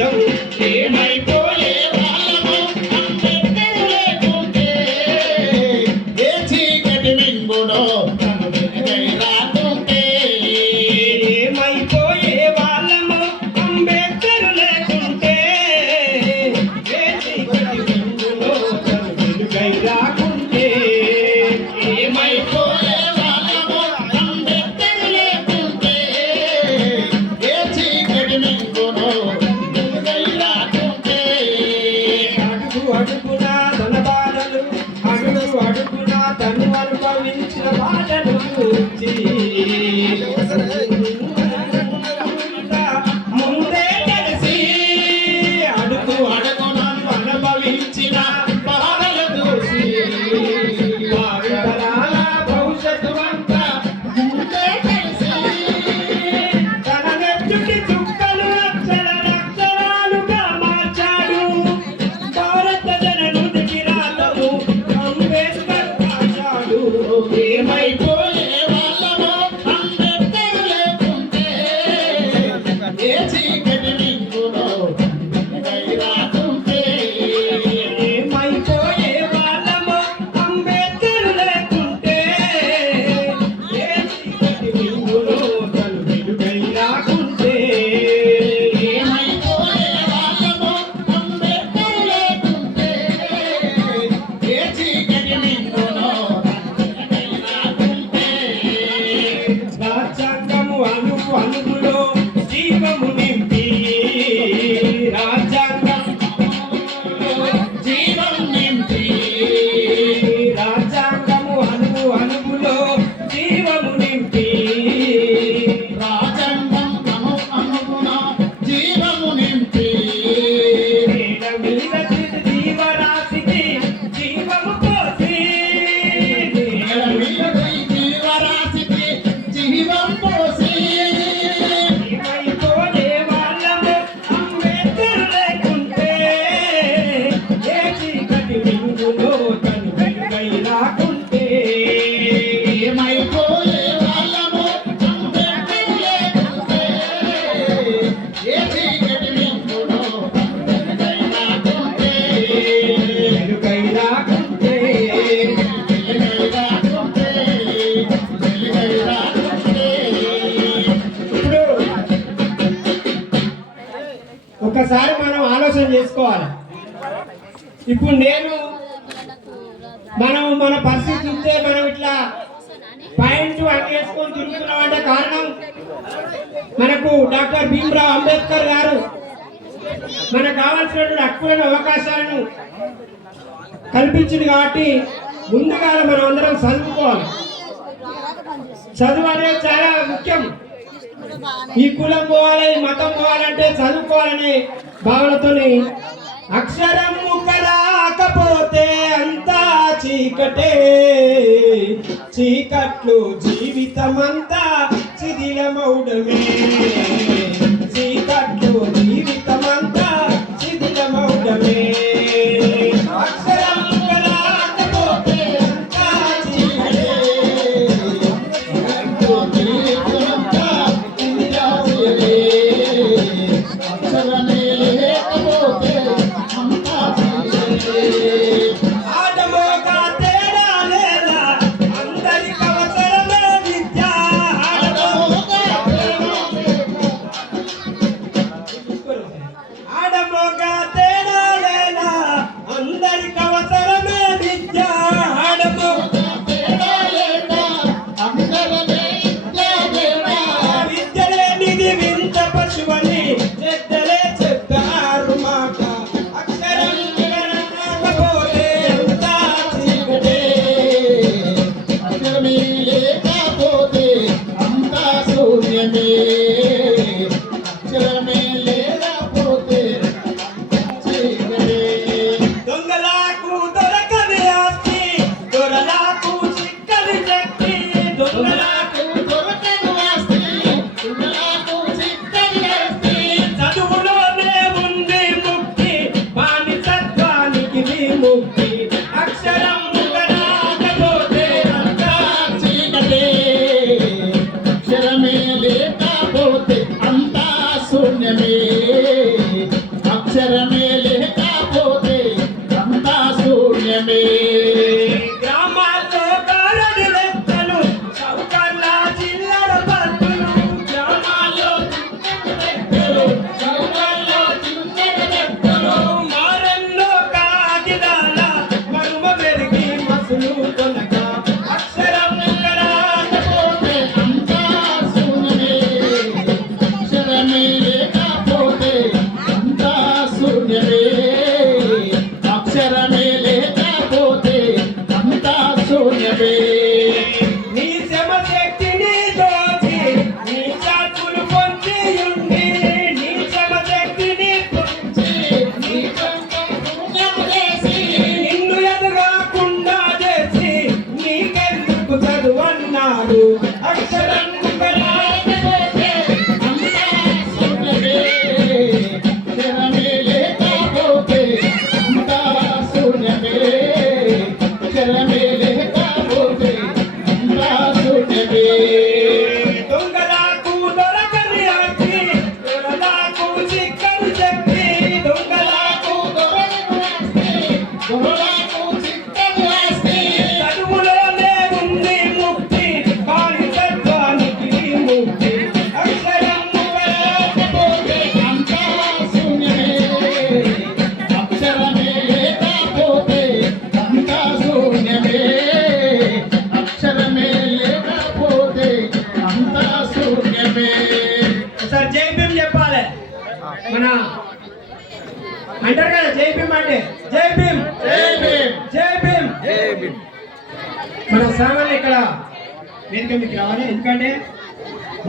నిజం ఏమైపోయే వాళ్ళము అంబేద్కర్ లేకుంటే ఏ చీకటి మింగుడో తను వెలుగై రాకుంటే ఏమైపోయే వాళ్ళము అంబేద్కర్ లేకుంటే ఏ చీకటి మింగుడో తను వెలుగై రాకుంటే ఏమైపోయే వాళ్ళము అంబేద్కర్ లేకుంటే ఏ చీకటి మింగుడో వెలుగై రాకుంటే అడుగు అడుగునా తన బాధలు అడుగు అడుగునా తను అనుభవించిన బాధలు గురించి ముందే తెలిసి అడుగు అడుగునా అనుభవించిన బాధలు చూసి భావితరాల భవిష్యత్తు అంతా ముందే తెలిసి తన నెత్తుటి చుక్కలు అక్షరాలుగా మార్చాడు భారత జననుడికి రాతము అంబేద్కర్ రాశాడు ఏమైపోయే వాళ్ళమో అంబేద్కర్ లేకుంటే ఏ చీకటి మింగులో వెలుగై రాకుంటే ఏమైపోయే వాళ్ళమో అంబేద్కర్ లేకుంటే ఏ చీకటి మింగులో తను వెలుగై రాకుంటే ఏమైపోయే వాళ్ళమో అంబేద్కర్ లేకుంటే ఏ చీకటి మింగులో వెలుగై రాకుంటే రాజ్యాంగము అణువులో జీవము నింపి రాజ్యాంగం జీవం నింపి రాజ్యాంగము అణువులో జీవము నింపి రాజ్యాంగం అణువున జీవము నింపి నేల మీద జీవరాశికి జీవము పోసి నేల మీద జీవరాశికి జీవం పోసి ఏమైపోయే వాళ్ళము అంబేద్కర్ లేకుంటే ఏ చీకటి మింగులో తను వెలుగై రాకుంటే ఏమైపోయే వాళ్ళము అంబేద్కర్ లేకుంటే ఏ చీకటి మింగులో తను వెలుగై రాకుంటే వెలుగై రాకుంటే వెలుగై రాకుంటే వెలుగై రాకుంటే ఇప్పుడు ఒకసారి మనం ఆలోచన చేసుకోవాలి. ఇప్పుడు మన పరిస్థితి చూస్తే మనం ఇట్లా పాయింట్ అంగేసుకొని తిరుగుతున్నాం అంటే కారణం మనకు డాక్టర్ భీమ్రావ్ అంబేద్కర్ గారు మనకు కావాల్సినటువంటి హక్కులను అవకాశాలను కల్పించింది కాబట్టి ముందుగా మనం అందరం చదువుకోవాలి. చదువు అనేది చాలా ముఖ్యం. ఈ కులం పోవాలి, ఈ మతం పోవాలంటే చదువుకోవాలనే భావనతోని అక్షరం ముక్కరాకపోతే అంతా చీకటే, చీకట్లు జీవితమంతా శిథిలమౌడమే, చీకట్లు జీవితమంతా శిథిలమౌడమే. అక్షరం ముక్కరాకపోతే అంతా చీకటే, చీకట్లు జీవితమంతా శిథిలమౌడమే. అక్షరమే లేకపోతే అంతా చీకటే. ఆటమోక తేడా లేదా అందరికి అవసరమే విద్య. ఆటమోక తేడా లేదా అందరికి అవసరమే విద్య. ఆటమోక తేడా లేదా అందరమే విద్య లేనిది వింత పశువని పెద్దలే చెప్పారు మాట. అక్షరం లేకపోతే అంతా చీకటే, అక్షరమే లేకపోతే అంతా శూన్యమే, అక్షరమే లేకపోతే చీకటే. దొంగలకు దొరకని ఆస్తి, దొరలకు చిక్కని శక్తి. దొంగలకు దొరకని ఆస్తి, దొరలకు చిక్కని ఆస్తి. చదువులోనే ఉంది ముక్తి, బానిసత్వానికి విముక్తి. అక్షరం రాకపోతే అంతా చీకటే, అక్షరమే లేకపోతే అంతా శూన్యమే, అక్షరమే లేకపోతే అంతా శూన్యమే. గ్రామాల్లో కారడి లెక్కలు చౌకర్ల చిల్లర పట్టులు గ్రామాల్లో లెక్కలు, చౌకల్లో చిల్లర లెక్కలు, మారెల్లో కాగిదాల మరుమ పెరిగి మసులు కొనక అక్షరం లేకపోతే అంతా శూన్యమే. అక్షరమే లేకపోతే అంతా శూన్యమే. అక్షరమే లేకపోతే అంతా శూన్యమే. నీ శ్రమ శక్తిని దోచి నీ చాతులు పొంది ఉండి నీ శ్రమ శక్తిని పొంచి నీ కంఠం పుణ్యం చేసి, నిన్ను ఎదగకుండా చేసి నీకెందుకు చదువన్నాడు అక్షరం లేకపోతే అంతా శూన్యమే. అక్షరమే లేకపోతే అంతా శూన్యమే. అక్షరమే లేకపోతే అంతా శూన్యమే. దొంగలకు దొరకని ఆస్తి దొరలకు చిక్కని శక్తి దొంగలకు దొరలకు చిక్కని ఆస్తి, చదువులోనే ఉంది ముక్తి కాని తత్వానికి ముక్తి అక్షరం లేకపోతే అంతా శూన్యమే. అక్షరమే లేకపోతే అంతా శూన్యమే. అక్షరమే లేకపోతే అంతా శూన్యమే. సార్ జై భీమ్ చెప్పాలి మన అంటారు కదా జై భీమ్ అంటే జై భీమ్ జై భీమ్. జై భీమ్ మన సామాన్లు ఇక్కడ వేదిక మీకు రావాలి ఎందుకంటే